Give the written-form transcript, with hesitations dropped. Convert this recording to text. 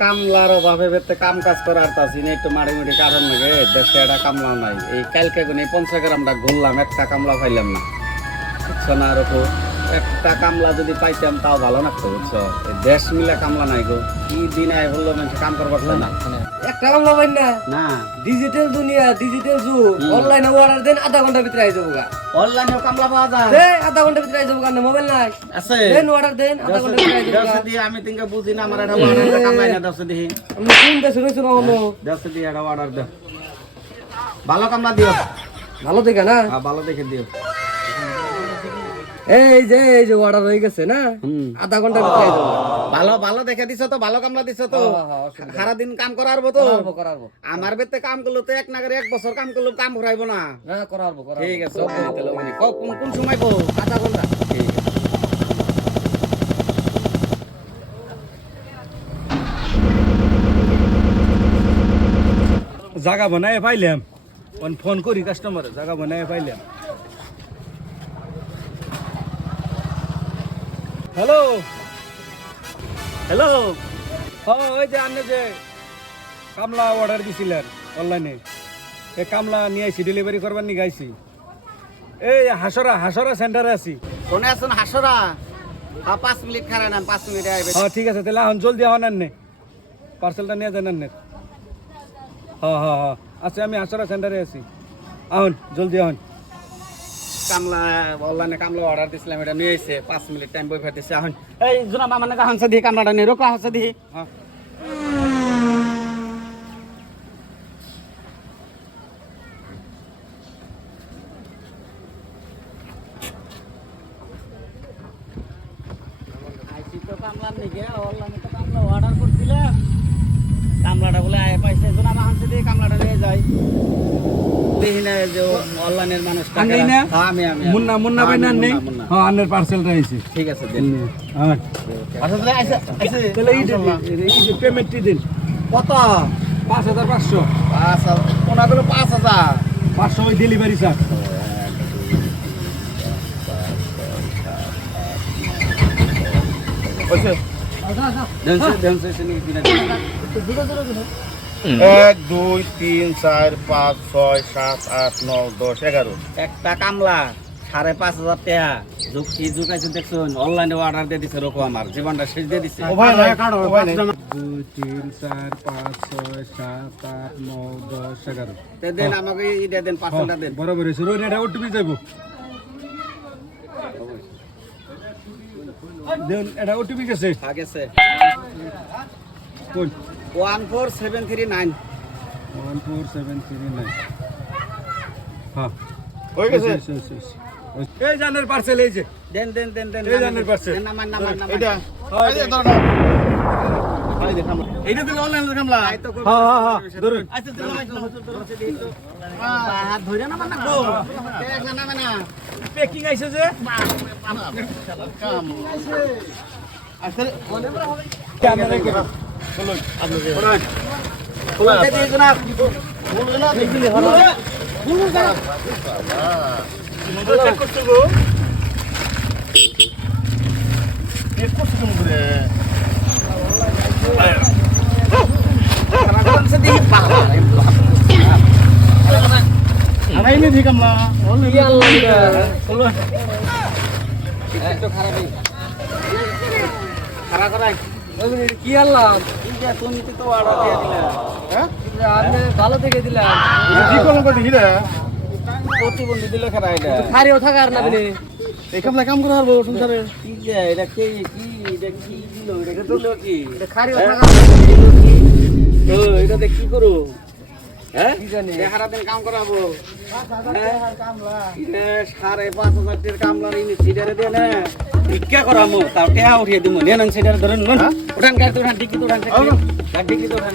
কামলার অভাবে বেতে কাম কাজ করার তাছি না একটু মাড়ি মুড়ি কারণ নাকি দেশে একটা কামলা নাই এই কালকে গুনি 50 গ্রামটা ঘুরলাম একটা কামলা পাইলাম না বুঝছো না আর একটা কামলা যদি পাইতাম তাও ভালো লাগতো বুঝছো এই দেশ মিলে কামলা নাই গো কি দিন আয় বললো মানুষ কাম করবার না একটা কামলা পাই না না ডিজিটাল দুনিয়া ডিজিটাল যুগ অনলাইনে অর্ডার দেন আধা ঘন্টা ভিতরে আই যাবো গা অনলাইনে কামলা পাওয়া যায় আধা ঘন্টা ভিতরে আই যাবো গা মোবাইল নাই আছে দেন অর্ডার দেন আধা ঘন্টা ভিতরে আই যাবো গা দিয়ে আমি তিনকে বুঝি না আমার এটা অর্ডার কামলা না দশ দিই আমি কোন দেশে রইছো না হলো দশ দিয়ে এটা অর্ডার দাও ভালো কামলা দিও ভালো দেখে না ভালো দেখে দিও এই যে অর্ডার হয়ে গেছে না আধা ঘন্টা ভিতরে আই যাবো ভালো ভালো দেখে দিছো তো ভালো কামলা দিছো তো সারা দিন কাম করারবো তো করাবো আমার বেতে কাম করলো তো এক নাগারে 1 বছর কাম করলো কাম ঘুরাইবো না না করাবো ঠিক আছে তাহলে মানে কোন কোন সময় গো আধা ঘন্টা ঠিক আছে জায়গা বানায় পাইলাম ফোন করি কাস্টমার জায়গা বানায় পাইলাম হ্যালো হ্যালো ওই যে আপনি যে কামলা অর্ডার দিছিলেন অনলাইনে এই কামলা নিয়ে আইছি ডেলিভারি করবার নিয়ে গাইছি এই হাসরা সেন্টারে আছি কোনে আছেন হাসরা 5 মিনিট খারাপ না 5 মিনিটে আইবে হ্যাঁ ঠিক আছে তাহলে এখন জলদি হন আননে পার্সেলটা নিয়ে যান আননে হ্যাঁ আচ্ছা আমি হাসরা সেন্টারে আছি আহন জলদি আহন কামলা অনলাইনে কামলা অর্ডার দিছিলাম এটা নিয়ে আইছে 5 মিনিট টাইম বই ফেরতেছে এখন এই জুনা মামা না হানসা দি কামলাটা নিয়ে রোকা হানসা দি হ্যাঁ কামলা নিয়ে অনলাইনে তো কামলা অর্ডার করছিলাম কামলাটা বলে আয় পাইছে জুনা মামা হানসা দি কামলাটা নিয়ে যাই দেখি না যে অনলাইনের মানুষ আনই না? আমি মুন্না ভাই না নেই হ্যাঁ আন্নের পার্সেলটা আইছি ঠিক আছে দেন হ্যাঁ আচ্ছা তাহলে আইছে তাহলে এই যে পেমেন্টটি দিন কত 5500 5,000 ওনাগুলো 5,000 500 ওই ডেলিভারি চার্জ এক 2 3 4 5 6 7 8 9 10 11 একটা কামলা 5,500 টাকা যুক্তি যুগাইছে দেখছুন অনলাইনে অর্ডার দিয়ে দিছে রকম আমার জীবনটা শেষ দিয়ে দিছে ও ভাই নাই কাটো ও ভাই নাই 2 3 4 5 6 7 8 9 10 11 তে দেন আমাকে এটা দেন পার্সেলটা দেন বরাবর এসে রোড এটা ওটিপি যাইবো দেন এটা ওটিপি গেছে আগেছে কোন 14739 14739 হ্যাঁ হয়ে গেছে এই জানের পার্সেল এই যে দেন এই জানের parcel। নামান এটা হ্যাঁ, এই যে ধরো না ভাই দেখাম এইটা দিলে অনলাইন দেখামলা হ্যাঁ ধরুন আচ্ছা হাত ধরে নামান না গো একলা নামে না পেকিং আইছে যে কাম আসলে ক্যামেরা কে বলুন আপনি বলতে দিয়ে জনা বলুন না দেখিলে ভালো চেক করতে গো চেক করতে তুমি করে কারণ দেখি পালা আমি নি দেখামলা কি আল্লাহ বলুন একটু খারাপই খারাপ করাই কি আল্লাহ তুমি তো অর্ডার দিয়ে দিলা হ্যাঁ আপনি ভালো থেকে দিলাম কি করব করে দিলে প্রতিবন্ধী দিলে খারাপ এটা খারিও থাকার না আপনি এই কামলা কাম করে হারবো সংসারে কি যে এটা কি এটা কি দিল এটা দিল কি খারিও হ্যাঁ? থাকার ও এটাতে কি করো হ্যাঁ কি জানি? সারাদিন কাম করাবো হ্যাঁ? এটা 5,500 টাকার কামলার ইনি সিডারে দেয় না ভিক্ষা করামো তাও টেহা উঠিয়ে দিমু নেন সিডারে ধরেন উঠান গাড়ি উঠান ডিকি উঠান ডিকি উঠান